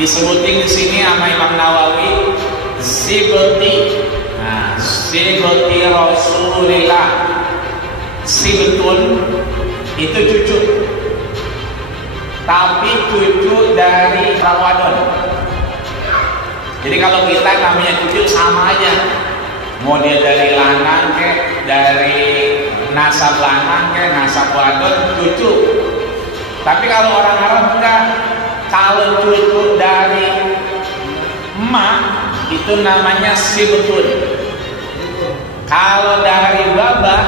disebutin di sini sama Imam Nawawi sibti. Nah, sibti Rasulillah. Sibtun itu cucu, tapi cucu dari Rawadon. Jadi kalau kita namanya cucu sama aja, mau dia dari lanang ke, dari nasab lanang ke, nasab wadon, cucu. Tapi kalau orang Arab enggak, kalau cucu dari emak itu namanya sibtun. Kalau dari baba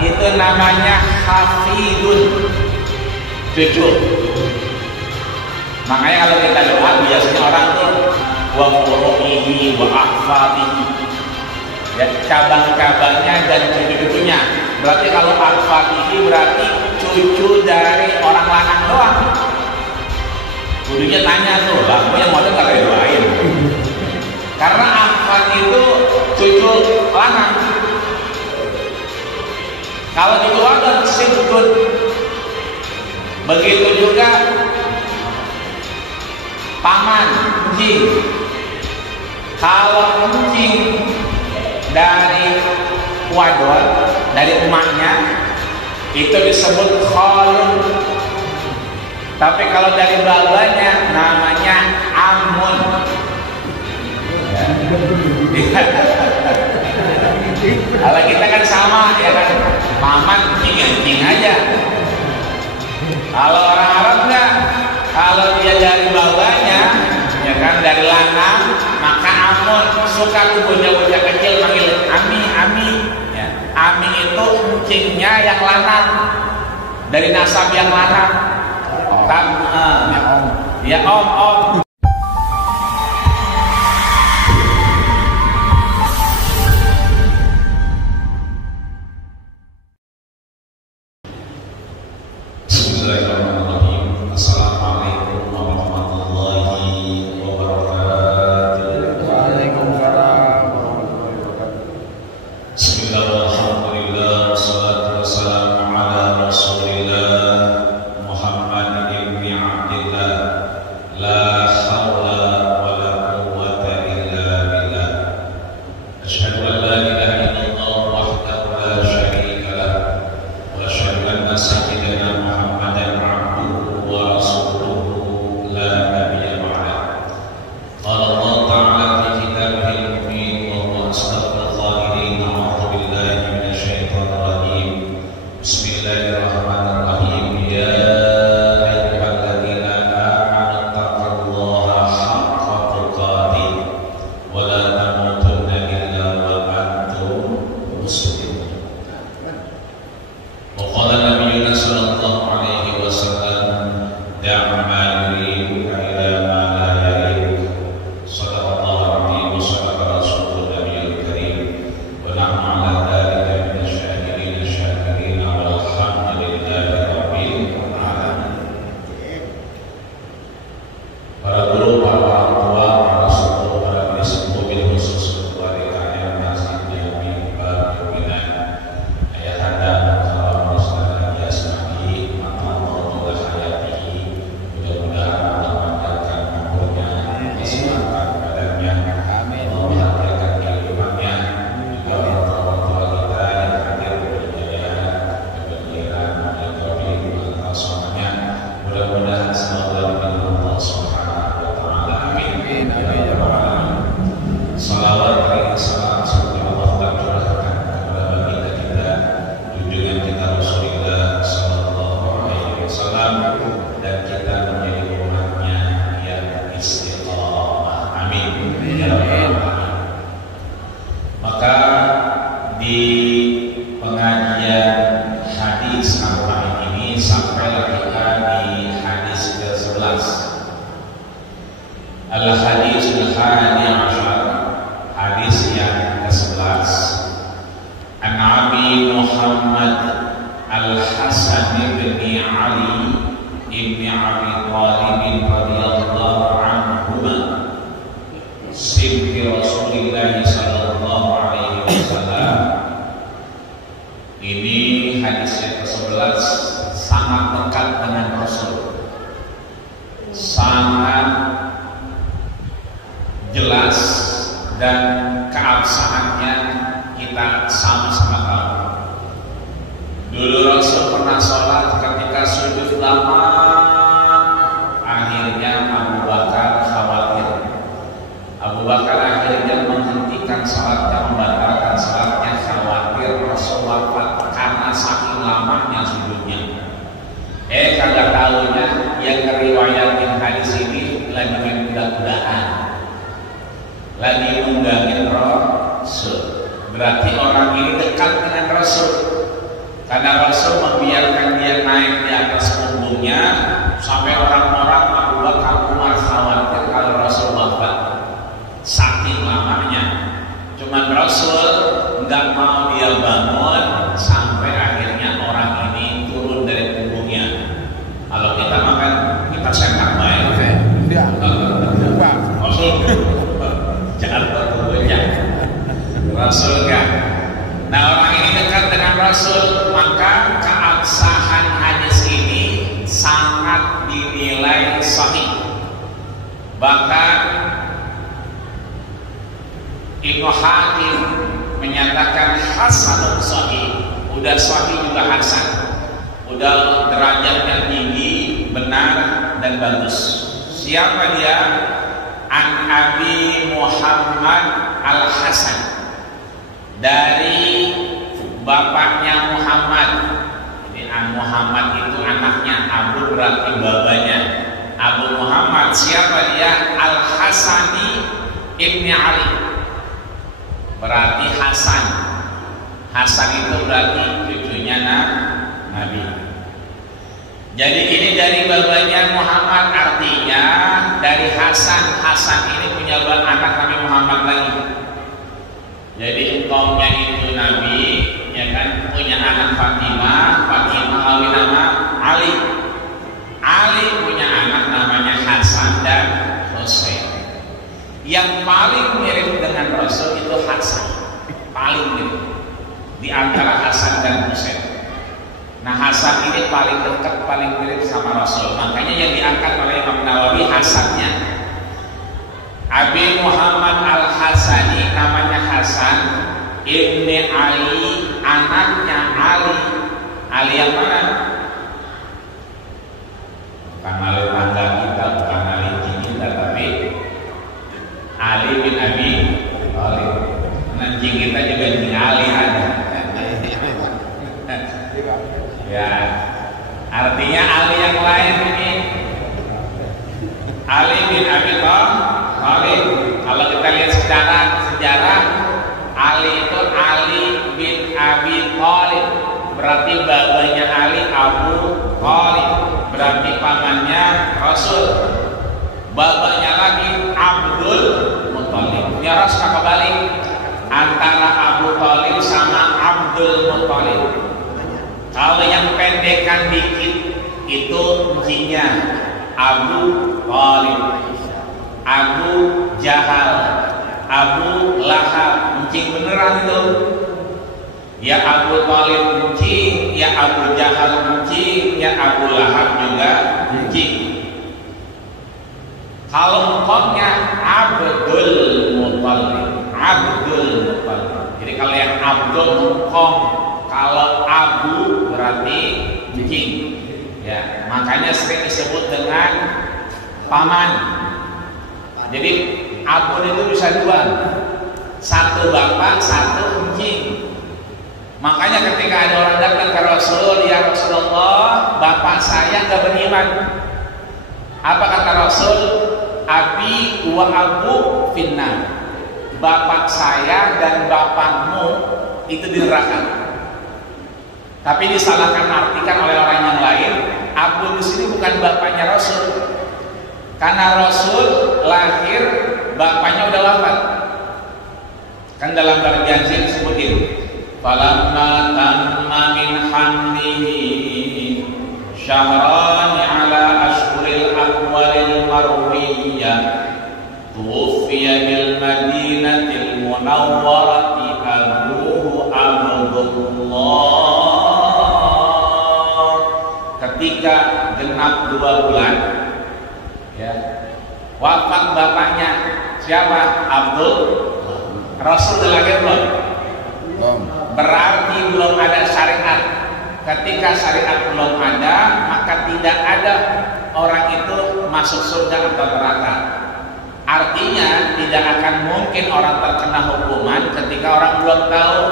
itu namanya hafidun, cucu. Makanya kalau kita doa biasanya orang tuh wa furu'ihi wa ahfadihi, ya, cabang-cabangnya dan cucu-cucunya. Berarti kalau ahfadihi berarti cucu dari orang lanang doang. Kudunya tanya tuh, lah yang mau nggak doain. Karena ahfad itu cucu lanang. Kalau itu ada sibtun. Begitu juga paman, encing. Kalau encing dari wadon, dari emaknya, itu disebut khalun. Tapi kalau dari babanya namanya amun. Kalau kita kan sama, ya kan, paman encing aja. Kalau orang Arab enggak, kalau dia dari babanya, ya kan, dari lanang, maka amun. Suka tuh bocah-bocah kecil manggil ami, ami. Ya, ami itu encingnya yang lanang, dari nasab yang lanang. Ya om. jelas dan keabsahannya kita sama-sama tahu. Dulu Rasul pernah sholat ketika sujud lama, akhirnya Abu Bakar khawatir. Abu Bakar akhirnya menghentikan sholatnya, membatalkan sholatnya, khawatir Rasul wafat karena saking lamanya sujudnya. Kagak tahunya yang ngeriwayatin hadis ini lagi main kuda-kudaan, lagi nunggangin Rasul. Berarti orang ini dekat dengan Rasul, karena Rasul membiarkan dia naik di atas punggungnya sampai orang-orang Abu Bakar Umar khawatir kalau Rasul wafat saking lamanya. Cuman Rasul nggak mau dia bangun sampai akhirnya orang ini turun dari punggungnya. Kalau kita makan, kita sentak baik. Dia, Rasul jangan bertubuhnya. Rasul kan. Nah, orang ini dekat dengan Rasul, maka keabsahan hadis ini sangat dinilai sahih. Bahkan Ibnu Hakim menyatakan hasanun sahih. Udah sahih juga hasan, udah derajatnya tinggi, benar dan bagus. Siapa dia? An Abi Muhammad Al-Hasan, dari bapaknya Muhammad. Jadi Muhammad itu anaknya, Abu berarti babanya. Abu Muhammad siapa dia? Al-Hasani Ibni Ali, berarti Hasan. Hasan itu berarti cucunya Nabi. Jadi ini dari babanya Muhammad, artinya dari Hasan. Hasan ini punya anak Nabi Muhammad lagi. Jadi engkaunya itu Nabi, ya kan, punya anak Fatimah. Fatimah kawin nama Ali. Ali punya anak namanya Hasan dan Husain. Yang paling mirip dengan Rasul itu Hasan, paling mirip di antara Hasan dan Husain. Nah, Hasan ini paling dekat, paling mirip sama Rasul. Makanya yang diangkat oleh Imam Nawawi Hasannya. Abi Muhammad Al-Hasani namanya Hasan Ibni Ali, anaknya Ali. Ali yang mana? Bukan Ali tangga kita, bukan Ali kita, tapi Ali bin Abi Thalib. Nanjing kita juga jing Ali ada. Ya, artinya Ali yang lain ini Ali bin Abi Thalib. Kalau kita lihat sejarah Ali itu Ali bin Abi Thalib, berarti babanya Ali Abu Thalib, berarti pamannya Rasul. Babanya lagi Abdul Muthalib. Ya, Rasul kebalik antara Abu Thalib sama Abdul Muthalib. Kalau yang pendekan dikit itu encinya Abu Thalib, Abu Jahal, Abu Lahab. Encing beneran tuh. Ya Abu Thalib encing, ya Abu Jahal encing, ya Abu Lahab juga encing. Kalau engkongnya Abdul Muthalib, Abdul Muthalib. Jadi kalau yang Abdul engkong, kalau Abu berarti encing. Ya, makanya sering disebut dengan paman. Jadi Abu itu bisa dua, satu bapak, satu encing. Makanya ketika ada orang datang ke Rasul, ya Rasulullah, bapak saya nggak beriman. Apa kata Rasul? Abi wa abu finnar. Bapak saya dan bapakmu itu di neraka. Tapi disalahkan artikan oleh orang yang lain. Abu di sini bukan bapaknya Rasul, karena Rasul lahir bapaknya udah wafat. Kan dalam perjanjian disebutin, falamma tamma min hamlihi syahran ala ashhuril aqwalil marwiyah tuwfiya bil madinatil munawwarati abuhu Abdullah. Ketika genap 2 bulan, ya, wafat bapaknya Siapa? Abdul. Rasul sudah lahir belum? Berarti belum ada syariat. Ketika syariat belum ada, maka tidak ada orang itu masuk surga atau neraka. Artinya tidak akan mungkin orang terkena hukuman ketika orang belum tahu.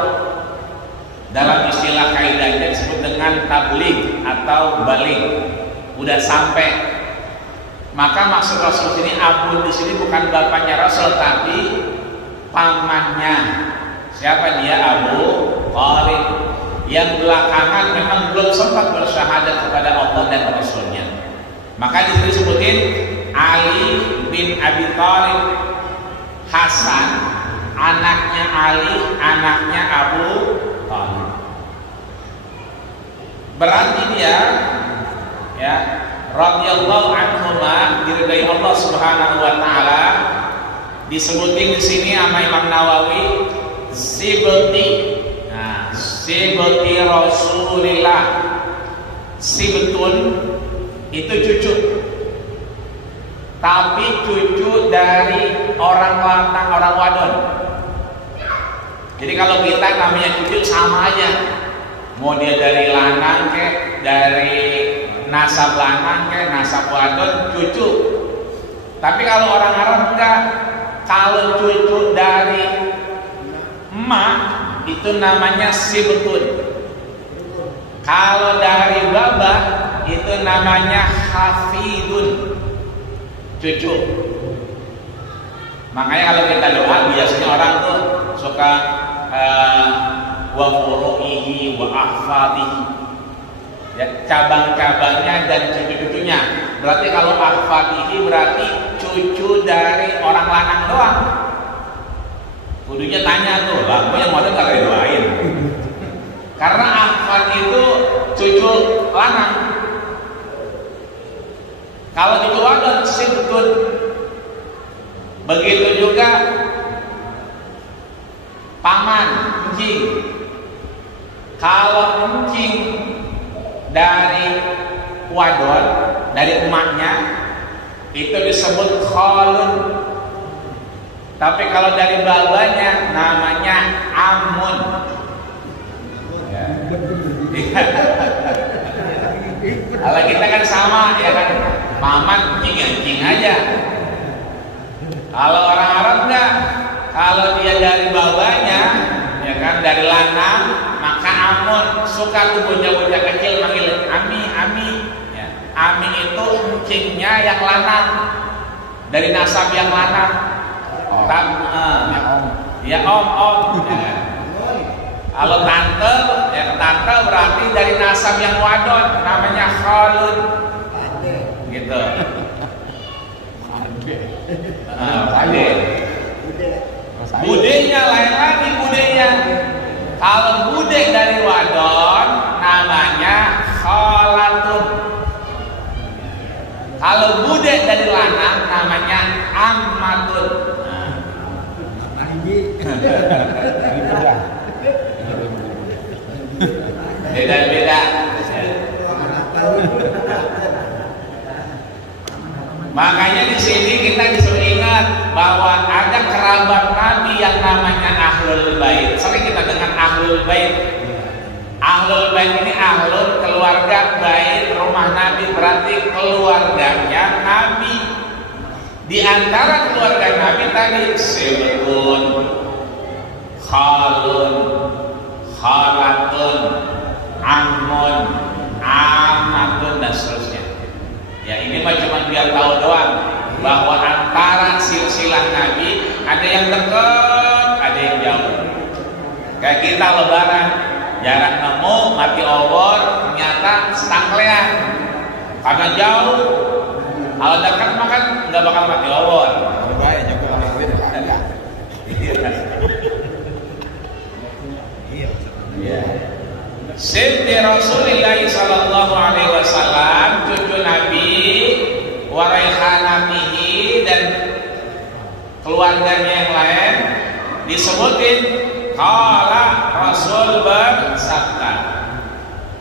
Dalam istilah kaidahnya disebut dengan tabligh atau balik. Udah sampai. Maka maksud Rasul ini Abu di sini bukan bapaknya Rasul tapi pamannya. Siapa dia? Abu Thalib, yang belakangan memang belum sempat bersyahadat kepada Allah dan Rasulnya. Maka di sini disebutin Ali bin Abi Thalib, Hasan anaknya Ali, anaknya Abu Thalib. Berarti dia ya radhiyallahu anhuma, diridai Allah Subhanahu wa taala. Disebutin di sini sama Imam Nawawi sibti. Nah, sibti Rasulillah. Sibtun itu cucu. Tapi cucu dari orang lantang, orang wadon. Jadi kalau kita namanya cucu sama aja. Mau dia dari lanang ke, dari nasab lanang ke, nasab wadon, cucu. Tapi kalau orang Arab enggak. Kalau cucu dari emak itu namanya sibtun. Kalau dari baba itu namanya hafidun, cucu. Makanya kalau kita doa biasanya orang tuh suka wa furu'ihi wa ahfadihi, ya, cabang-cabangnya dan cucu-cucunya. Berarti kalau ahfadihi berarti cucu dari orang lanang doang. Kudunya tanya tuh, lah, kok yang model kagak doain? Karena ahfad itu cucu lanang. Kalau cucu wadon sibtun. Begitu juga paman, encing. Kalau encing dari wadon, dari emaknya, itu disebut khalun. Tapi kalau dari babanya namanya amun. Ya. Kalau kita kan sama ya kan, paman encing aja. Kalau orang Arab enggak, kalau dia dari babanya, ya kan, dari lanang, maka amun. Suka tuh bocah-bocah kecil manggil ami, ami. Ya. Ami itu encingnya yang lanang, dari nasab yang lanang. Ya om. Ya. Kalau tante, ya tante berarti dari nasab yang wadon, namanya khalun. Gitu. Ade. Budenya lain lagi budenya. Kalau bude dari wadon namanya khalatun. Kalau bude dari lanang namanya ammatun. Beda-beda. Makanya di sini kita disuruh ingat bahwa ada kerabat Nabi yang namanya Ahlul Bait. Sering kita dengar Ahlul Bait. Ahlul Bait ini ahlul, keluarga, bait, rumah Nabi, berarti keluarganya Nabi. Di antara keluarga Nabi tadi sibtun, khalun, khalatun, ammun, amatun, dan seterusnya. Ya ini mah cuma biar tahu doang bahwa antara silsilah Nabi ada yang dekat, ada yang jauh. Kayak kita lebaran jarang nemu mati obor, ternyata stanglean karena jauh. Kalau dekat mah kan nggak bakal mati obor. Bahaya juga kalau beda. Iya. Sibti Rasulullah sallallahu alaihi wasallam, cucu Nabi, waraihanatihi, dan keluarganya yang lain disebutin. Qala Rasul bersabda.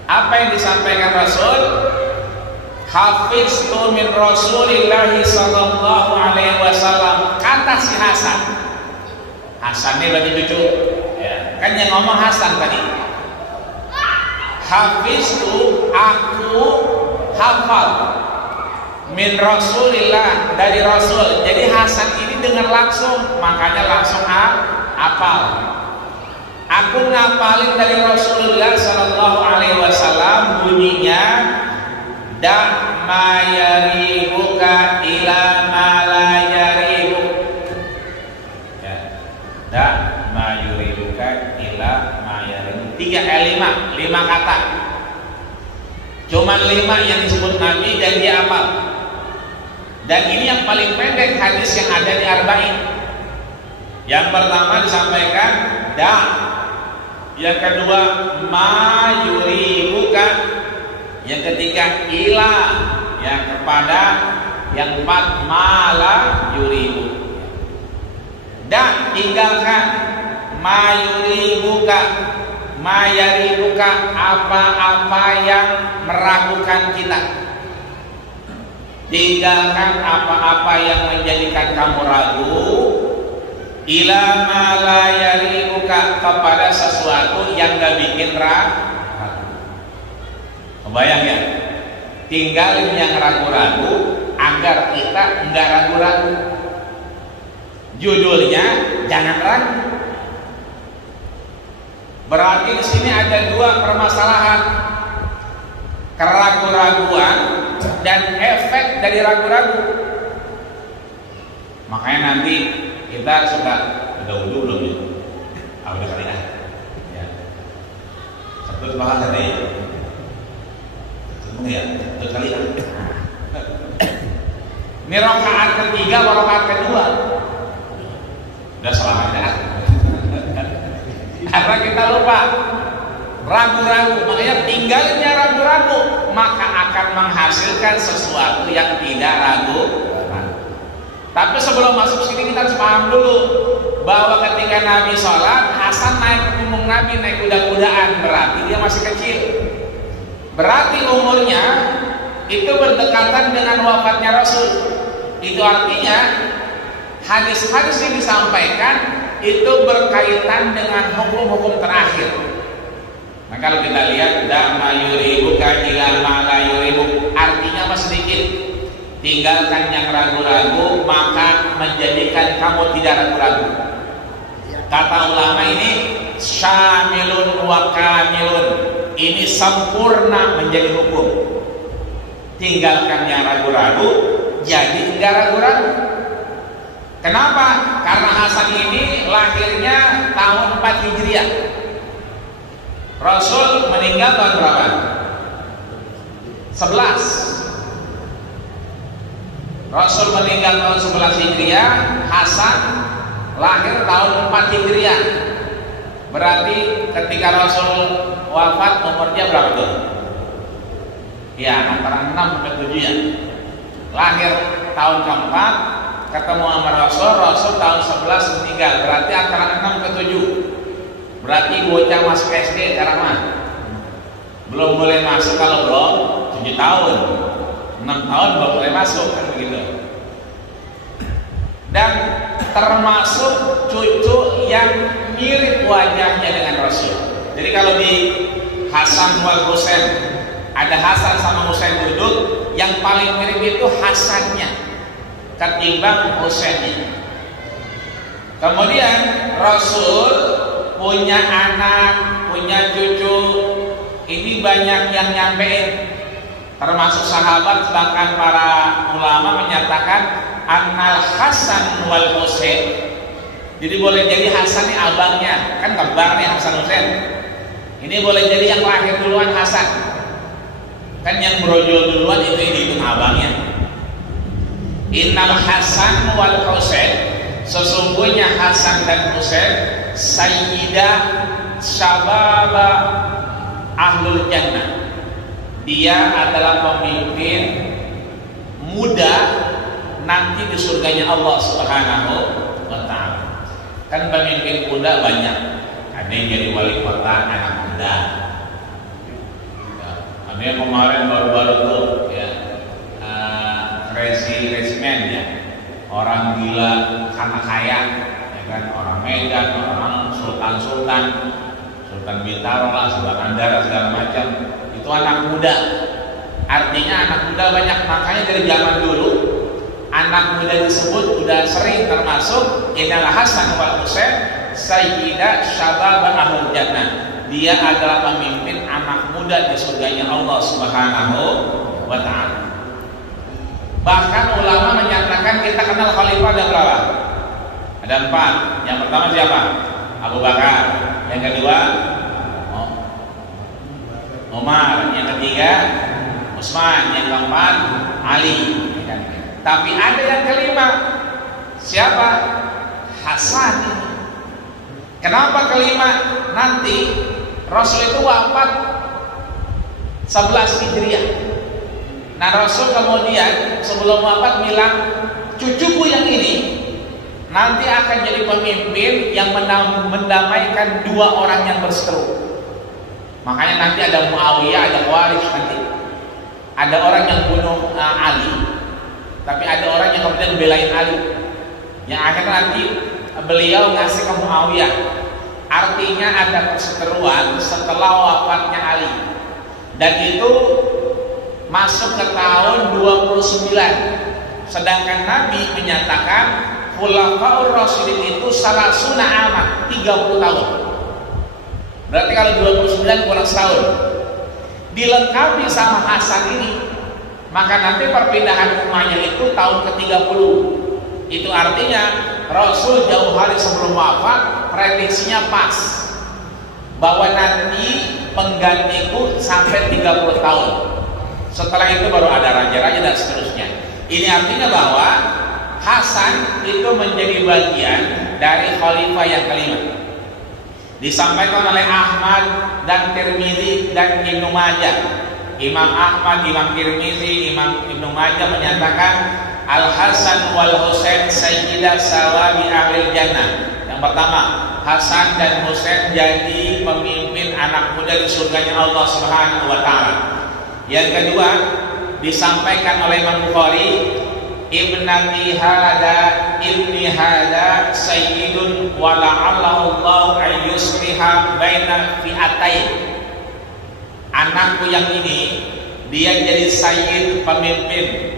Apa yang disampaikan Rasul? Hafiztu min Rasulillah sallallahu alaihi wasallam. Kata si Hasan. Hasan ini berarti cucu. Ya, kan yang ngomong Hasan tadi. Hafiztu, aku hafal min Rasulillah, dari Rasul. Jadi Hasan ini dengar langsung, makanya langsung hafal. Aku ngapalin dari Rasulullah Sallallahu Alaihi Wasallam, bunyinya da ma yaribuka ila ma la yaribuk. Ya, da ma yuribuka ila ma yaribuk. 5 kata. Cuman 5 yang disebut Nabi dan dia hafal. Dan ini yang paling pendek hadis yang ada di Arba'in. Yang pertama disampaikan da. Yang kedua ma yuribuka. Yang ketiga ila. Yang kepada. Yang keempat ma la yuribu. Dan tinggalkan ma yuribuka. Ma yaribuka, apa-apa yang meragukan kita. Tinggalkan apa-apa yang menjadikan kamu ragu. Ila ma la yaribuka, kepada sesuatu yang gak bikin ragu. Kebayang ya? Tinggalin yang ragu-ragu agar kita enggak ragu-ragu. Judulnya jangan ragu. Berarti di sini ada 2 permasalahan, keraguan-raguan dan efek dari ragu-ragu. Makanya nanti kita suka udah belum ya? Udah kali ya. Satu bahas tadi ya. Ya, udah kali ya. Ini rakaat ketiga, rakaat kedua. Udah salah aja. Karena kita lupa ragu-ragu, makanya tinggalnya ragu-ragu, maka akan menghasilkan sesuatu yang tidak ragu. Tapi sebelum masuk sini kita harus paham dulu bahwa ketika Nabi sholat, Hasan naik ke punggung Nabi, naik kuda-kudaan, berarti dia masih kecil. Berarti umurnya itu berdekatan dengan wafatnya Rasul. Itu artinya hadis-hadis yang disampaikan itu berkaitan dengan hukum-hukum terakhir. Nah kalau kita lihat da ma yuribuka ila ma la yuribuk, artinya apa sedikit. Tinggalkan yang ragu-ragu, maka menjadikan kamu tidak ragu-ragu. Kata ulama ini syamilun wa kamilun, ini sempurna menjadi hukum. Tinggalkan yang ragu-ragu, jadi enggak ragu-ragu. Kenapa? Karena Hasan ini lahirnya tahun 4 Hijriah. Rasul meninggal tahun berapa? 11. Rasul meninggal tahun 11 Hijriah, Hasan lahir tahun 4 Hijriah. Berarti ketika Rasul wafat umurnya berapa tuh? Ya, antara 6 sampai 7 ya. Lahir tahun keempat, ketemu sama Rasul tahun 11 meninggal, berarti antara 6 ke 7. Berarti bocah masuk SD sekarang mah belum boleh masuk kalau belum 7 tahun, 6 tahun belum boleh masuk, kan begitu. Dan termasuk cucu yang mirip wajahnya dengan Rasul. Jadi kalau di Hasan wal Husain, ada Hasan sama Husain duduk, yang paling mirip itu Hasannya ketimbang Husainnya. Kemudian Rasul punya anak, punya cucu, ini banyak yang nyampein, termasuk sahabat, bahkan para ulama menyatakan annal Hasan wal Husain. Jadi boleh jadi Hasan ini abangnya, kan kembar nih Hasan Husain. Ini boleh jadi yang lahir duluan Hasan, kan yang brojol duluan itu yang dihitung abangnya. Innal Hasan wal Husain, sesungguhnya Hasan dan Husain sayyida syababa ahlul jannah, dia adalah pemimpin muda nanti di surganya Allah Subhanahu wa ta'ala. Kan pemimpin muda banyak, ada yang jadi wali kota anak muda, ada yang kemarin baru-baru tuh ya, resimen ya, orang gila karena kaya, ya kan? Orang Medan, orang sultan Bintaro lah, Subangandara segala macam. Itu anak muda. Artinya anak muda banyak. Makanya dari zaman dulu anak muda disebut udah sering termasuk Innal Hasan wal Husain Sayyida Syabab Ahlul Jannah. Dia adalah pemimpin anak muda di surganya Allah Subhanahu wa ta'ala. Bahkan ulama menyatakan kita kenal khalifah ada berapa? Ada 4. Yang pertama siapa? Abu Bakar. Yang kedua Umar. Yang ketiga Utsman. Yang keempat Ali. Tapi ada yang kelima. Siapa? Hasan. Kenapa kelima? Nanti Rasul itu wafat 11 Hijriah. Nah, Rasul kemudian sebelum wafat bilang, cucuku yang ini nanti akan jadi pemimpin yang mendamaikan 2 orang yang berseteru. Makanya nanti ada Muawiyah, ada Khawarij nanti. Ada orang yang bunuh Ali, tapi ada orang yang kemudian belain Ali. Yang akhirnya nanti beliau ngasih ke Muawiyah. Artinya ada perseteruan setelah wafatnya Ali. Dan itu masuk ke tahun 29. Sedangkan Nabi menyatakan Khulafaur Rasyidin itu salasuna amat, 30 tahun. Berarti kalau 29 kurang setahun. Dilengkapi sama Hasan ini, maka nanti perpindahan rumahnya itu tahun ke-30. Itu artinya Rasul jauh hari sebelum wafat prediksinya pas bahwa nanti penggantiku sampai 30 tahun. Setelah itu baru ada raja-raja dan seterusnya. Ini artinya bahwa Hasan itu menjadi bagian dari khalifah yang kelima. Disampaikan oleh Ahmad dan Tirmizi dan Ibnu Majah. Imam Ahmad, Imam Tirmizi, Imam Ibnu Majah menyatakan Al-Hasan wal Husain Sayyidah Sawabi Ahlil Jannah. Yang pertama, Hasan dan Husain jadi pemimpin anak muda di surganya Allah Subhanahu wa ta'ala. Yang kedua, disampaikan oleh Imam Bukhari, Ibni hada sayyidun wa la'allahu Allah ayyusliha baina fi'atain. Anakku yang ini dia jadi sayyid, pemimpin.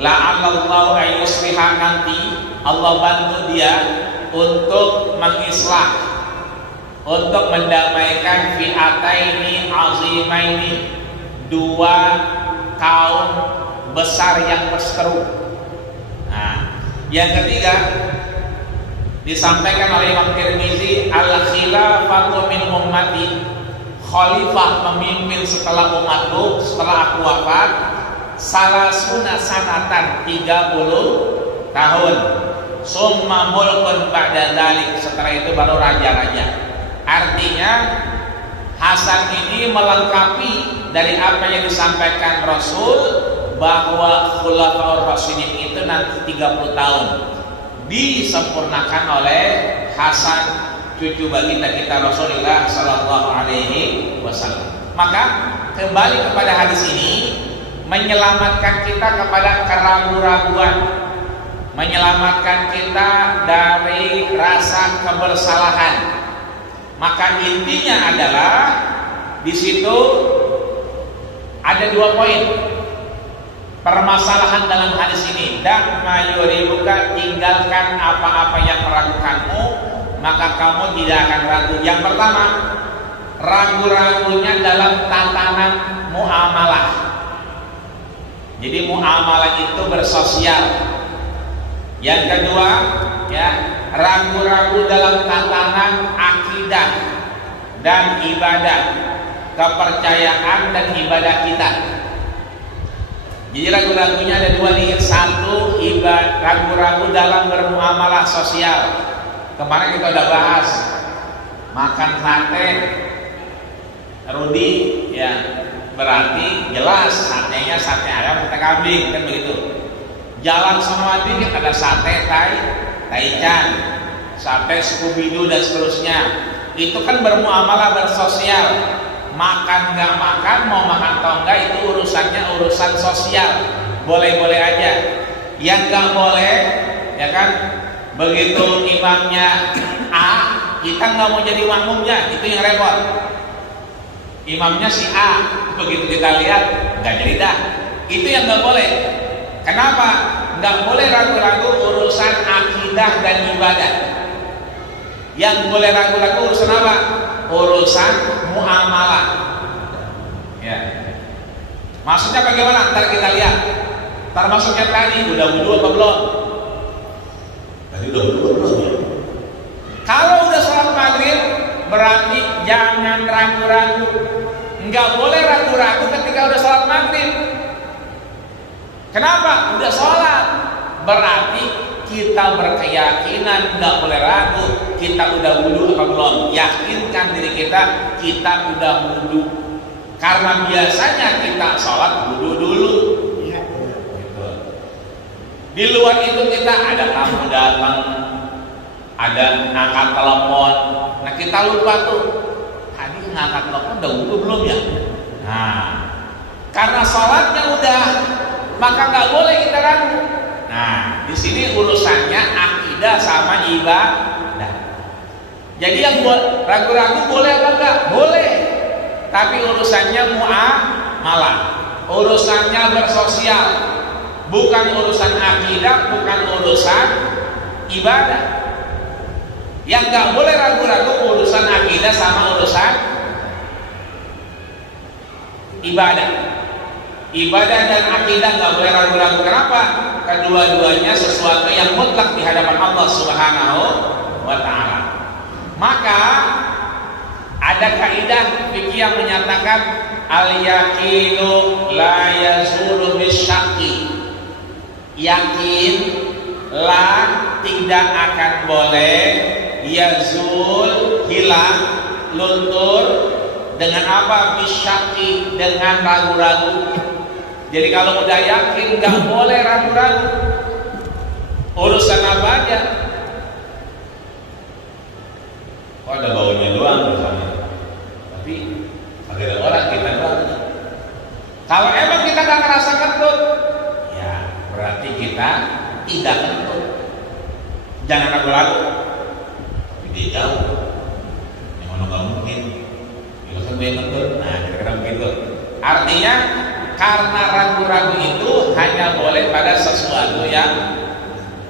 La'allallahu ayyusliha, nanti Allah bantu dia untuk mengislah, untuk mendamaikan fi'ataini azimaini, 2 kaum besar yang berseteru. Nah, yang ketiga disampaikan oleh Imam Tirmizi, al-khilafatu min ummati, khalifah pemimpin setelah umatku, setelah aku wafat, salasuna sanatan, 30 tahun. Summa mulkun ba'da dzalik, setelah itu baru raja-raja. Artinya Hasan ini melengkapi dari apa yang disampaikan Rasul, bahwa Khulafaur Rasyidin itu nanti 30 tahun, disempurnakan oleh Hasan, cucu baginda kita Rasulullah Sallallahu Alaihi Wasallam. Maka kembali kepada hadis ini menyelamatkan kita kepada keraguan-raguan, menyelamatkan kita dari rasa kebersalahan. Maka intinya adalah di situ ada 2 poin permasalahan dalam hadis ini. Da mayuribuka, tinggalkan apa-apa yang meragukanmu, maka kamu tidak akan ragu. Yang pertama, ragu-ragunya dalam tatanan muamalah. Jadi muamalah itu bersosial. Yang kedua, ya, ragu-ragu dalam tatanan akidah dan ibadah, kepercayaan dan ibadah kita. Jadi ragu-ragunya ada 2 nih. Satu, ragu-ragu dalam bermuamalah sosial. Kemarin kita udah bahas makan sate Rudi, ya berarti jelas satenya sate ayam, sate kambing, kan begitu. Jalan semua dikit ada sate Taichan, sate Scooby-Doo dan seterusnya. Itu kan bermuamalah bersosial. Makan nggak makan, mau makan atau enggak, itu urusannya urusan sosial. Boleh-boleh aja. Yang nggak boleh ya kan? Begitu imamnya A, kita nggak mau jadi makmumnya, itu yang repot. Imamnya si A, begitu kita lihat nggak jadi dah, itu yang nggak boleh. Kenapa? Nggak boleh ragu-ragu urusan akidah dan ibadah. Yang boleh ragu-ragu urusan apa? Urusan muamalah. Ya. Maksudnya bagaimana? Ntar kita lihat. Ntar maksudnya tadi udah wudu apa belum? Tadi udah wudu apa belum ya? Kalau udah sholat maghrib berarti jangan ragu-ragu. Nggak boleh ragu-ragu ketika udah sholat maghrib. Kenapa? Udah sholat. Berarti kita berkeyakinan, nggak boleh ragu. Kita udah wudu apa belum? Yakinkan diri kita, kita udah wudu. Karena biasanya kita sholat wudu dulu. Iya. Gitu. Di luar itu kita ada tamu datang, ada ngangkat telepon. Nah kita lupa tuh. Tadi ngangkat telepon udah wudu belum ya? Nah, karena sholatnya udah, maka nggak boleh kita ragu. Nah, di sini urusannya akidah sama ibadah. Jadi yang buat ragu-ragu boleh apa enggak? Boleh. Tapi urusannya muamalah, urusannya bersosial, bukan urusan akidah, bukan urusan ibadah. Yang nggak boleh ragu-ragu urusan akidah sama urusan ibadah. Ibadah dan akidah nggak boleh ragu-ragu. Kenapa? Kedua-duanya sesuatu yang mutlak di hadapan Allah Subhanahu wa Ta'ala. Maka ada kaidah fikih yang menyatakan al-yaqinu la yazulu bisyaqi. Yakin la tidak akan boleh yazul hilang, luntur dengan apa? Bisyaqi, dengan ragu-ragu. Jadi kalau udah yakin nggak boleh ragu-ragu. Urusan apa aja. Oh ada baunya doang misalnya, tapi ada orang kita doang. Kalau emang kita nggak ngerasa kentut, ya berarti kita tidak kentut. Jangan ragu-ragu. Tapi dia jauh, yang mana nggak mungkin. Dia langsung dia kentut. Nah kira-kira begitu. Artinya karena ragu-ragu itu hanya boleh pada sesuatu yang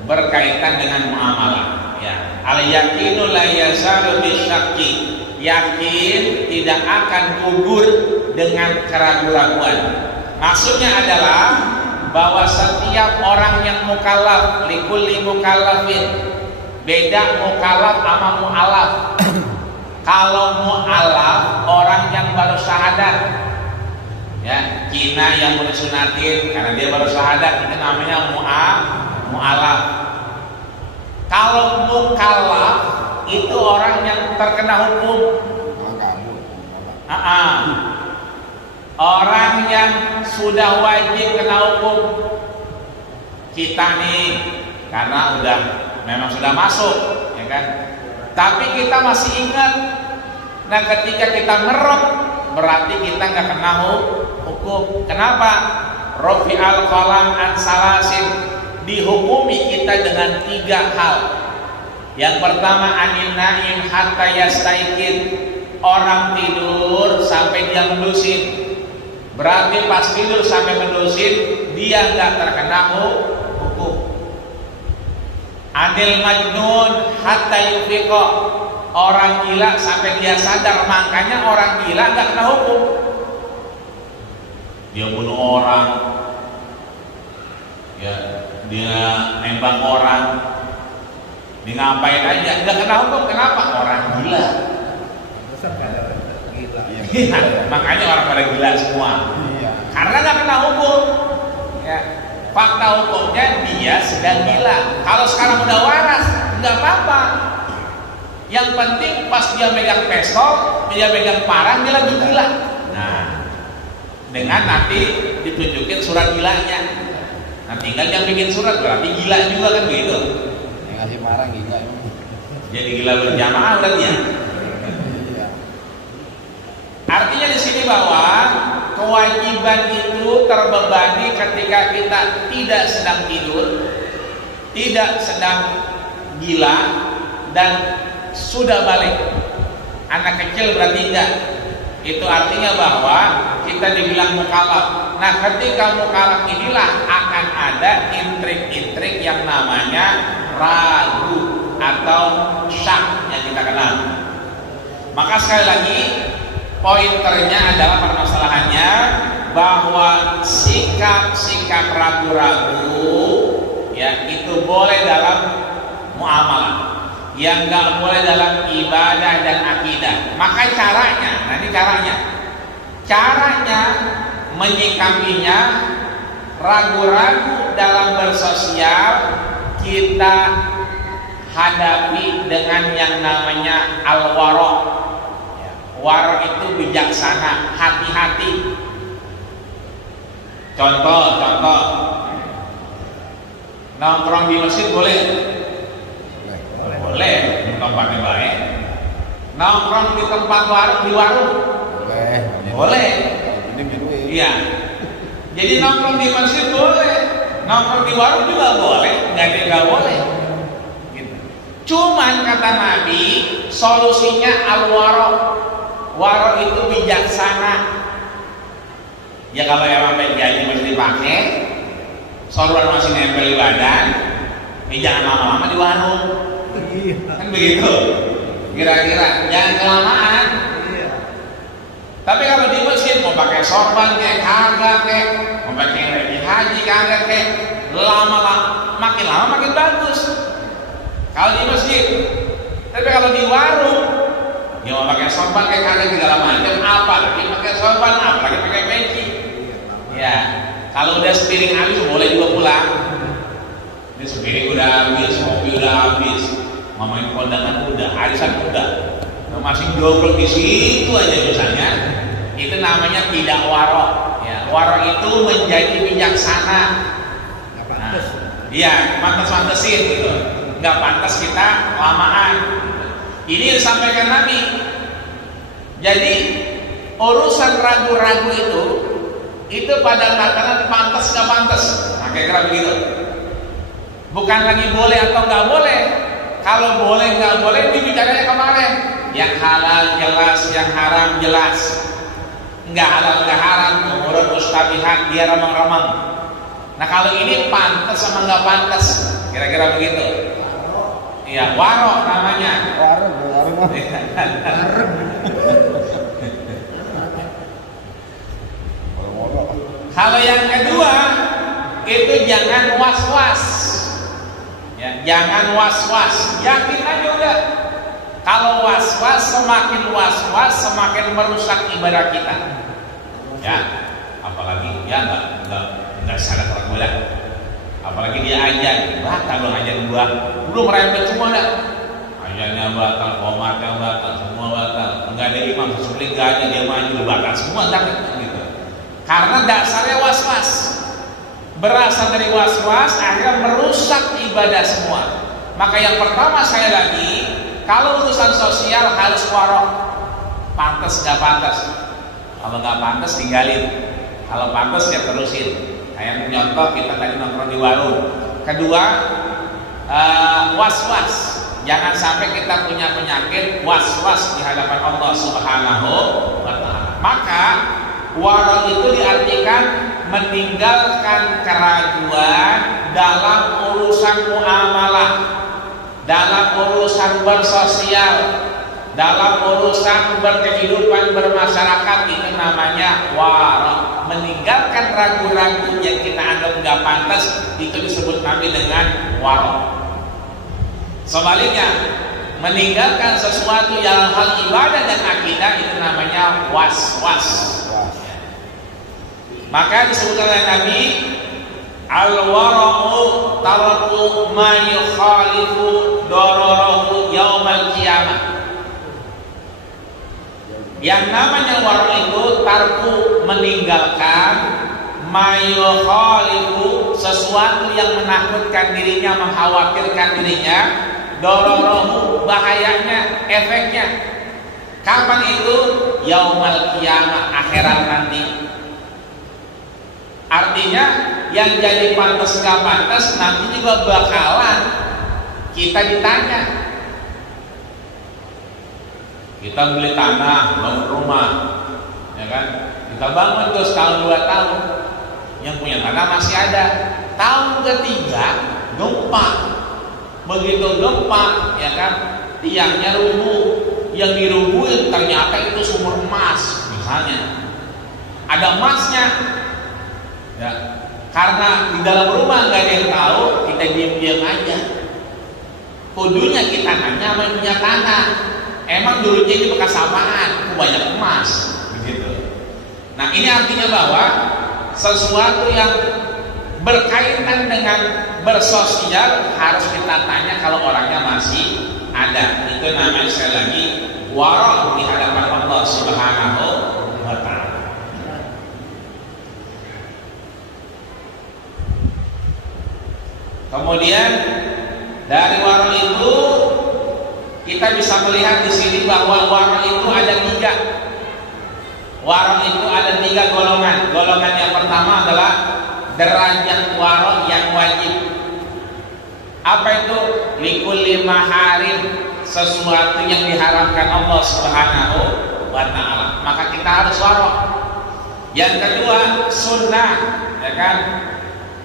berkaitan dengan muamalah. Ya, al-yaqinu la yazalu bisyaqi. Yakin tidak akan gugur dengan keraguan-raguan. Maksudnya adalah bahwa setiap orang yang mukallaf, likulli mukallafin, beda mukallaf sama mu'alaf. Kalau mu'alaf orang yang baru syahadat, ya, Cina yang baru sunatin karena dia baru syahadat, itu namanya mu'alaf. Kalau mukallaf itu orang yang terkena hukum. Orang yang sudah wajib kena hukum. Kita nih karena udah memang sudah masuk, ya kan? Tapi kita masih ingat. Nah, ketika kita merok berarti kita nggak kena hukum. Kenapa? Rafi'al qalam an salasin. Dihukumi kita dengan 3 hal. Yang pertama anin naim hatta yastaiqin. Orang tidur sampai dia mendusin. Berarti pas tidur sampai mendusin dia nggak terkena hukum. Anil majnun hatta yufiqa. Orang gila sampai dia sadar, makanya orang gila nggak kena hukum. Dia bunuh orang, ya, dia nembak orang, dia ngapain aja nggak kena hukum. Kenapa? Orang gila. Gila. Makanya orang pada gila semua. Karena nggak kena hukum. Ya. Fakta hukumnya dia sedang gila. Kalau sekarang udah waras, nggak apa-apa. Yang penting pas dia megang pistol, dia megang parang, dia lagi gila. Nah, dengan nanti ditunjukin surat gilanya. Nah, tinggal yang bikin surat berarti gila juga kan begitu. Yang ngasih parang gila. Jadi gila berjamaah berarti ya. Artinya di sini bahwa kewajiban itu terbebani ketika kita tidak sedang tidur, tidak sedang gila dan sudah balik. Anak kecil berarti tidak. Itu artinya bahwa kita dibilang mukallaf. Nah, ketika mukallaf inilah akan ada intrik-intrik yang namanya ragu atau syak yang kita kenal. Maka sekali lagi pointernya adalah permasalahannya bahwa sikap-sikap ragu-ragu ya itu boleh dalam muamalah. Yang nggak boleh dalam ibadah dan akidah. Maka caranya, nanti caranya menyikapinya ragu-ragu dalam bersosial kita hadapi dengan yang namanya al-wara. Wara itu bijaksana, hati-hati. Contoh, nongkrong di masjid boleh? Boleh, tempatnya baik. Nongkrong di tempat warung, boleh. Iya. Jadi nongkrong di masjid boleh, nongkrong di warung juga boleh, nggak boleh. Gitu. Cuman kata Nabi, solusinya al-wara. Wara itu bijaksana. Ya kalau yang sampai gaji masih dipakai, soluan masih nempel di badan, jangan lama-lama di warung. Kan begitu kira-kira, jangan kelamaan. Tapi kalau di masjid mau pakai sorban kayak kagak kayak mau pakai haji kagak kayak lama makin bagus kalau di masjid. Tapi kalau di warung ya mau pakai sorban kayak kagak segala macam, apa lagi pakai sorban, apa lagi pakai peci. Ya kalau udah sepiring habis boleh juga pulang. Ini sepiring udah habis, kopi udah habis, ngomongin kondangan udah, arisan udah, masih double di situ aja misalnya, itu namanya tidak waro. Ya, waro itu menjadi bijaksana. Iya, pantas-pantasin gitu, nggak pantas kita lamaan. Ini disampaikan Nabi. Jadi urusan ragu-ragu itu pada tataran pantas nggak pantas. Nah, kira-kira begitu. Bukan lagi boleh atau nggak boleh. Kalau boleh nggak boleh dibicaranya kemarin. Yang halal jelas, yang haram jelas. Nggak halal nggak haram, menurut mustabihat dia remang-remang. Nah kalau ini pantas sama nggak pantas, kira-kira begitu. Iya, waro namanya. Waro. Kalau yang kedua itu jangan was-was. Ya, jangan was-was, yakin aja udah. Kalau was-was, semakin was-was semakin merusak ibadah kita. Ya, apalagi ya enggak sadar orang muda. Apalagi dia ajan, batal dong ajan gua. Belum merembet semua dah. Ajannya batal, qomatnya batal, semua batal. Enggak ada imam sesulit enggak ada dia maju batal semua dah gitu. Karena dasarnya was-was. Berasal dari was-was akhirnya merusak ibadah semua. Maka yang pertama saya lagi, kalau urusan sosial harus warok, pantas nggak pantas. Kalau nggak pantas tinggalin, kalau pantas ya terusin. Kayak contoh kita tadi nongkrong di warung. Kedua, was-was. Jangan sampai kita punya penyakit was-was di hadapan Allah Subhanahu wa Ta'ala. Maka warok itu diartikan meninggalkan keraguan dalam urusan muamalah, dalam urusan bersosial, dalam urusan berkehidupan bermasyarakat, itu namanya wara. Meninggalkan ragu-ragu yang kita anggap nggak pantas, itu disebut Nabi dengan wara. Sebaliknya, meninggalkan sesuatu yang hal ibadah dan akidah, itu namanya was-was. Maka disebutkan oleh Nabi, al-wara'u tarku ma yukhalifu dararahu yaumal qiyamah. Yang namanya wara' itu tarku, meninggalkan ma yukhalifu, sesuatu yang menakutkan dirinya, mengkhawatirkan dirinya, dararahu, bahayanya, efeknya. Kapan itu? Yaumal qiyamah, akhirat nanti. Artinya yang jadi pantas gak pantas nanti juga bakalan kita ditanya. Kita beli tanah, bangun rumah, ya kan? Kita bangun tuh setahun 2 tahun, yang punya tanah masih ada. Tahun ketiga gempa, begitu gempa, ya kan? Tiangnya rubuh, yang dirubuhin ternyata itu sumur emas, misalnya. Ada emasnya, ya. Karena di dalam rumah nggak ada yang tahu, kita diam-diam aja. Kudunya kita nanya sama yang punya tanah. Emang dulunya ini bekas apaan? Banyak emas, begitu. Nah, ini artinya bahwa sesuatu yang berkaitan dengan bersosial harus kita tanya kalau orangnya masih ada. Itu namanya sekali lagi wara' di hadapan Allah Subhanahu wa ta'ala. Kemudian dari wara' itu kita bisa melihat di sini bahwa wara' itu ada 3. Wara' itu ada 3 golongan. Golongan yang pertama adalah derajat wara' yang wajib. Apa itu? Likulli maharim, sesuatu yang diharamkan Allah Subhanahu wa ta'ala. Maka kita harus wara'. Yang kedua, sunnah, ya kan?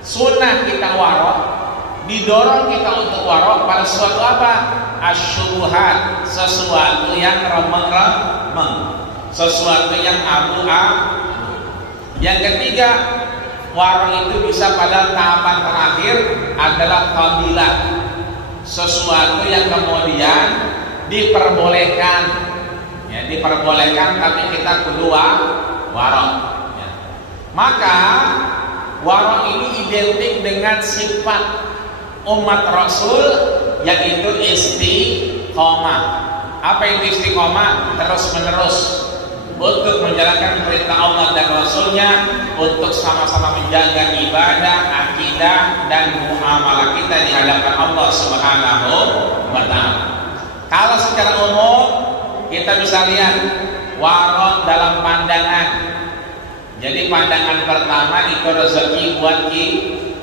Sunnah kita wara'. Didorong kita untuk wara' pada sesuatu apa? Asyubuhat, sesuatu yang remeng-remeng, sesuatu yang abu-abu. Yang ketiga, wara' itu bisa pada tahapan terakhir adalah fadilah, sesuatu yang kemudian diperbolehkan, ya, diperbolehkan tapi kita kudu wara'. Ya. Maka wara' ini identik dengan sifat umat Rasul, yaitu istiqomah. Apa itu istiqomah? Terus menerus untuk menjalankan perintah Allah dan Rasulnya, untuk sama-sama menjaga ibadah, akidah dan muamalah kita di hadapan Allah Subhanahu wa ta'ala. Kalau secara umum kita bisa lihat wara' dalam pandangan. Jadi pandangan pertama itu rezeki buat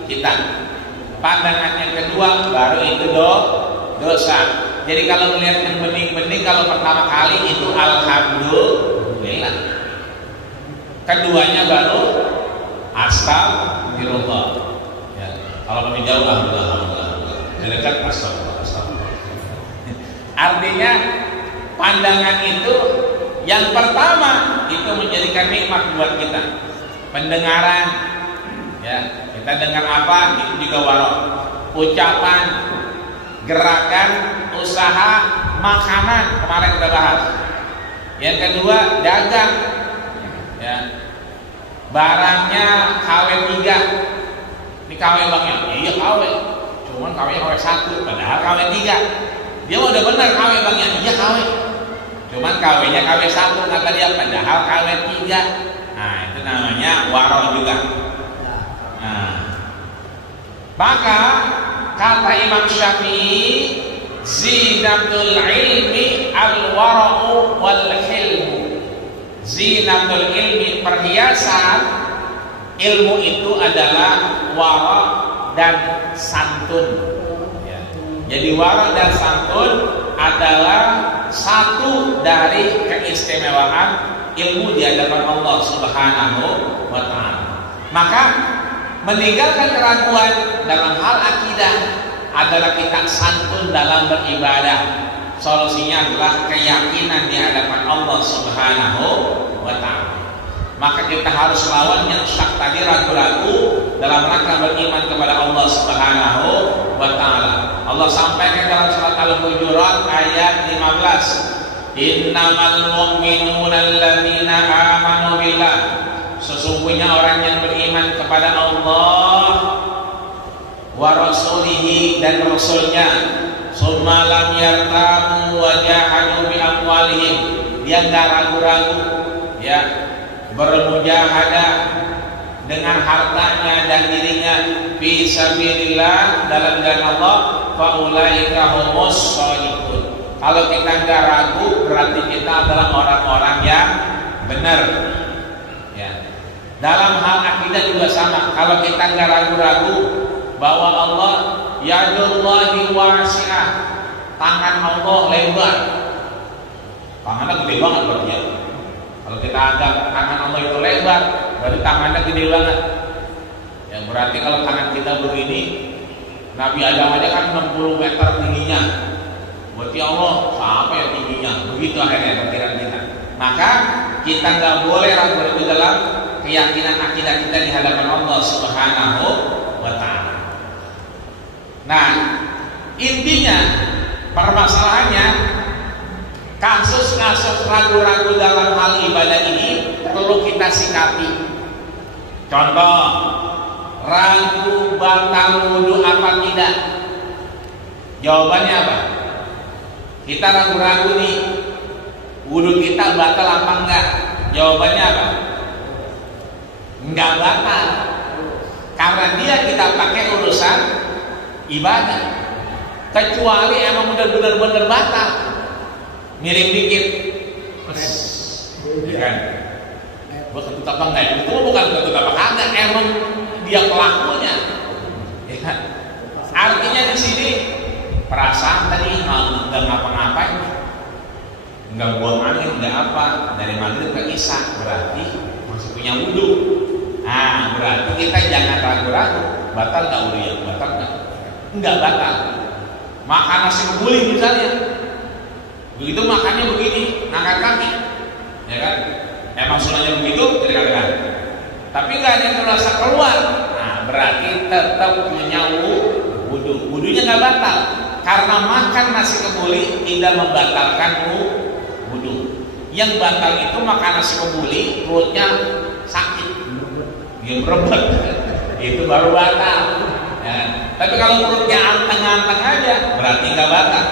kita. Pandangan yang kedua baru itu dosa. Jadi kalau melihat yang bening-bening, kalau pertama kali itu alhamdulillah. Keduanya baru astagfirullah. Ya, kalau lebih jauh alhamdulillah. Dekat astagfirullah. Artinya pandangan itu yang pertama itu menjadikan nikmat buat kita. Pendengaran, ya. Kita dengar apa, itu juga wara'. Ucapan, gerakan, usaha, makanan, kemarin kita bahas. Yang kedua, dagang, ya. Barangnya KW 3. Ini KW bangnya, iya KW. Cuman KW 1, padahal KW 3. Dia udah benar KW bangnya, iya KW. Cuman KW-nya KW 1, kata dia, padahal KW 3. Nah, itu namanya wara' juga. Nah, maka kata Imam Syafi'i, zinatul ilmi al-wara'u wal hilmu. Zinatul ilmi, perhiasan ilmu itu adalah wara' dan santun, ya. Jadi wara' dan santun adalah satu dari keistimewaan ilmu di hadapan Allah Subhanahu wa ta'ala. Maka meninggalkan keraguan dalam hal akidah adalah kita santun dalam beribadah. Solusinya adalah keyakinan di hadapan Allah Subhanahu wa ta'ala. Maka kita harus lawan yang syak tadi, ragu-ragu dalam rangka beriman kepada Allah Subhanahu wa ta'ala. Allah sampaikan dalam surat Al-Hujurat ayat 15, innamal mu'minuna alladzina amanu billah. Sesungguhnya orang yang beriman kepada Allah wa rasulihi, dan rasulnya, summa lam yartabu wa jahadu bi amwalihim, dia enggak ragu-ragu, ya, bermujahadah dengan hartanya dan dirinya fi sabilillah, dalam jalan Allah, fa ulaika humus shadiqun. Kalau kita enggak ragu, berarti kita adalah orang-orang yang benar. Ya. Dalam hal akidah juga sama. Kalau kita nggak ragu-ragu bahwa Allah yadullahi wasi'ah, tangan Allah lebar, tangannya gede banget berarti ya. Kalau kita anggap tangan Allah itu lebar, berarti tangannya gede banget. Ya berarti kalau tangan kita begini, Nabi Adam aja kan 60 meter tingginya. Berarti Allah siapa yang tingginya? Begitu akhirnya perkiraan kita. Maka kita nggak boleh ragu-ragu dalam keyakinan akidah kita di hadapan Allah Subhanahu wa Ta'ala. Nah, intinya permasalahannya kasus-kasus ragu-ragu dalam hal ibadah ini perlu kita sikapi. Contoh, ragu batal wudu apa tidak? Jawabannya apa? Kita ragu-ragu nih, wudu kita batal apa enggak? Jawabannya apa? Enggak batal, karena dia kita pakai urusan ibadah. Kecuali emang benar-benar batal, miring dikit, ya kan? Buat ketut apa enggak? Itu bukan ketut apa kagak, emang dia pelakunya, ya kan? Artinya di sini perasaan tadi nggak ngapa-ngapain, nggak buang angin, nggak apa, dari maghrib ke isya, berarti masih punya wudu. Nah, berarti kita jangan ragu-ragu, batal nggak wudu ya? Batal nggak batal. Makan nasi kebuli misalnya, begitu makannya begini, ngangkat kaki, ya kan? Emang sunahnya begitu, kira-kira. Tapi nggak ada yang terasa keluar. Nah, berarti tetap punya wudu. Wudunya nggak batal, karena makan nasi kebuli tidak membatalkan wudu. Yang batal itu makan nasi kebuli, perutnya sakit, dia berebet, itu baru batal. Ya. Tapi kalau perutnya anteng-anteng aja, berarti nggak batal.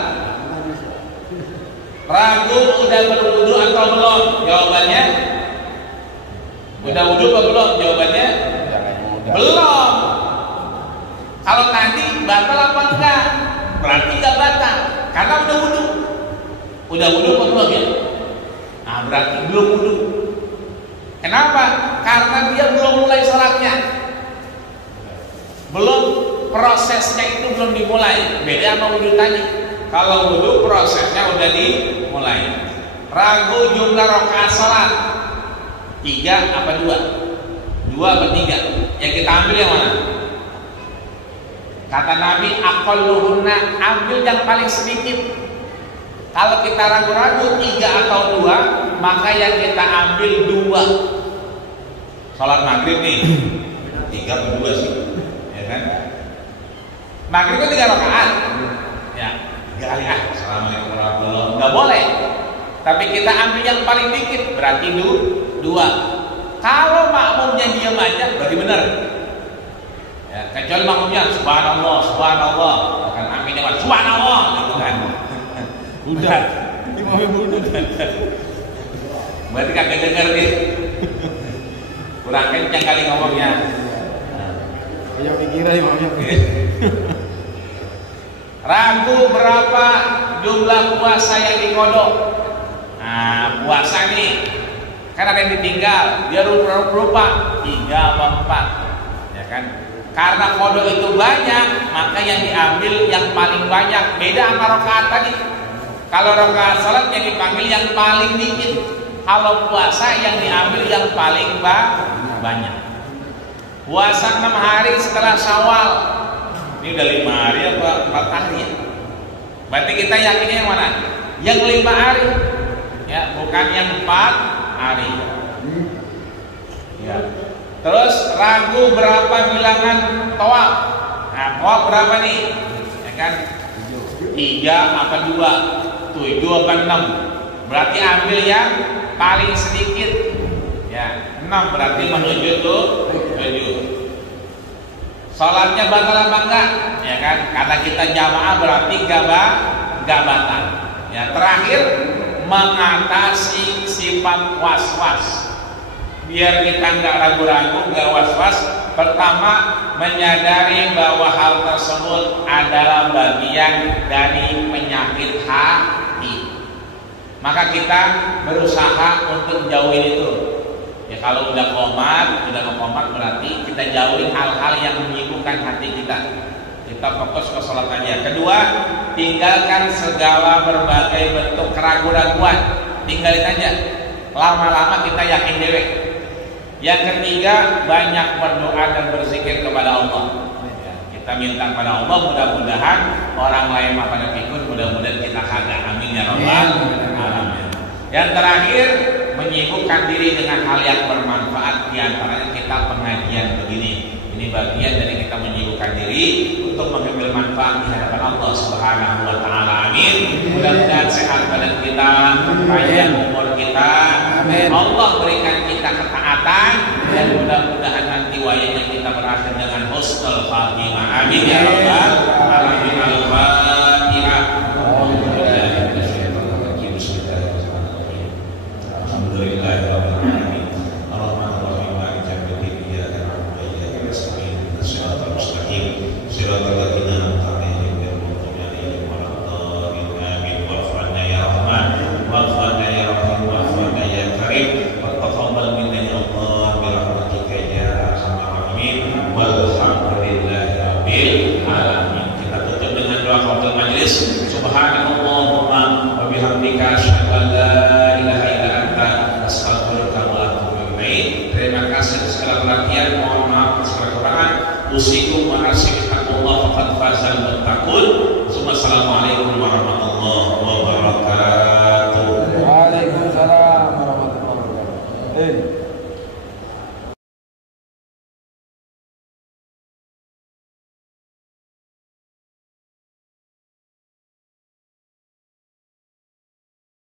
Ragu udah berwudu atau belum? Jawabannya udah wudu atau belum? Jawabannya belum. Kalau tadi batal apa enggak? Berarti nggak batal, karena udah wudu. Udah wudu apa belum ya? Nah, berarti belum wudu. Kenapa? Karena dia belum mulai sholatnya, belum, prosesnya itu belum dimulai. Beda sama wudu tadi. Kalau wudu prosesnya udah dimulai. Ragu jumlah rakaat sholat 3 apa 2? 2 apa 3? Yang kita ambil yang mana? Kata Nabi, aqalluhunna, ambil yang paling sedikit. Kalau kita ragu-ragu 3 atau 2, maka yang kita ambil 2. Sholat maghrib nih 3 atau 2 sih, ya kan? Maghrib kan 3 rakaat, ya 3 kali assalamualaikum warahmatullahi wabarakatuh, nggak boleh. Tapi kita ambil yang paling dikit, berarti 2. Kalau makmumnya diam aja, berarti benar. Ya, kecuali makmumnya subhanallah, subhanallah, kan akhirnya subhanallah, gitu kan? Udah, berarti kagak dengar nih, kurang kencang kali ngomongnya. Banyak pikiran ya maknya. Ragu berapa jumlah puasa yang dikodok? Nah, puasa nih, kan ada yang ditinggal, dia lupa 3 apa 4, ya kan? Karena kodok itu banyak, maka yang diambil yang paling banyak. Beda sama rakaat tadi. Kalau rakaat salat yang dipanggil yang paling dikit. Kalau puasa yang diambil yang paling banyak. Puasa 6 hari setelah Syawal. Ini udah 5 hari apa 4 hari ya? Berarti kita yakinnya yang mana? Yang 5 hari. Ya, bukan yang 4 hari. Ya. Terus ragu berapa bilangan tawaf? Nah, tawaf berapa nih? Ya kan? 3 apa 2? 7 apa 6? Berarti ambil yang paling sedikit. Ya, 6 berarti menuju 7. Salatnya batal apa enggak? Ya kan? Karena kita jamaah berarti enggak batal. Ya, terakhir mengatasi sifat was-was. Biar kita enggak ragu-ragu, enggak was-was. Pertama, menyadari bahwa hal tersebut adalah bagian dari penyakit hati. Maka kita berusaha untuk jauhin itu. Ya kalau udah komat berarti kita jauhi hal-hal yang menyibukkan hati kita. Kita fokus ke sholat aja. Kedua, tinggalkan segala berbagai bentuk keraguan-raguan. Tinggalin aja. Lama-lama kita yakin dewe. Yang ketiga, banyak berdoa dan berzikir kepada Allah. Kita minta kepada Allah, mudah-mudahan orang lain pada pikir, mudah-mudahan kita kagak. Amin ya rabbal alamin. Yang terakhir, menyibukkan diri dengan hal yang bermanfaat, diantaranya kita pengajian begini. Ini bagian dari kita menyibukkan diri untuk mengambil manfaat di hadapan Allah Subhanahu wa taala. Amin. Mudah-mudahan sehat badan kita, panjang umur kita. Amin. Allah berikan kita ketaatan dan mudah-mudahan nanti wayangnya kita berakhir dengan husnul khatimah. Amin ya rabbal alamin. Al-Fatihah. Subhanallahumma wa bihamdika asyhadu an la ilaha illa anta astaghfiruka wa atubu ilaik. Terima kasih atas segala perhatian, mohon maaf atas segala kekurangan. Usikum wa nasihatullah faqad fazal muttaqun. Assalamualaikum warahmatullahi wabarakatuh. Waalaikumsalam warahmatullahi wabarakatuh.